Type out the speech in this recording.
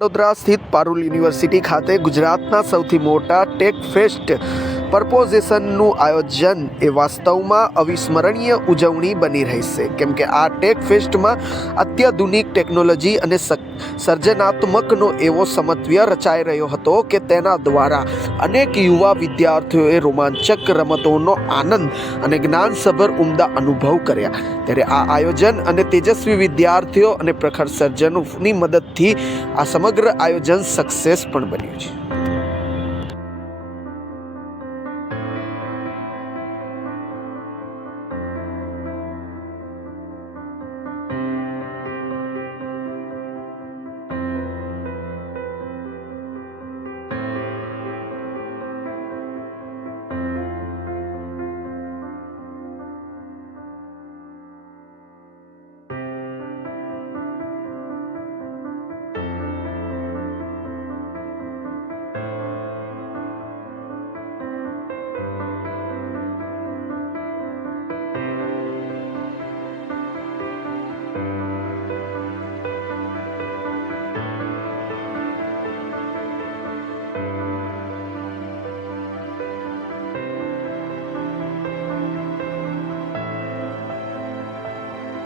વડોદરા સ્થિત પારુલ યુનિવર્સિટી ખાતે ગુજરાતના સૌથી મોટા ટેક ફેસ્ટ પરપોઝેશનનું આયોજન એ વાસ્તવમાં અવિસ્મરણીય ઉજવણી બની રહેશે. કેમ કે આ ટેક ફેસ્ટમાં અત્યાધુનિક ટેકનોલોજી અને સર્જનાત્મકનો એવો સમત્વ્ય રચાઈ રહ્યો હતો કે તેના દ્વારા અનેક યુવા વિદ્યાર્થીઓએ રોમાંચક રમતોનો આનંદ અને જ્ઞાનસભર ઉમદા અનુભવ કર્યા. ત્યારે આ આયોજન અને તેજસ્વી વિદ્યાર્થીઓ અને પ્રખર સર્જનોની મદદથી આ સમગ્ર આયોજન સક્સેસ પણ બન્યું છે.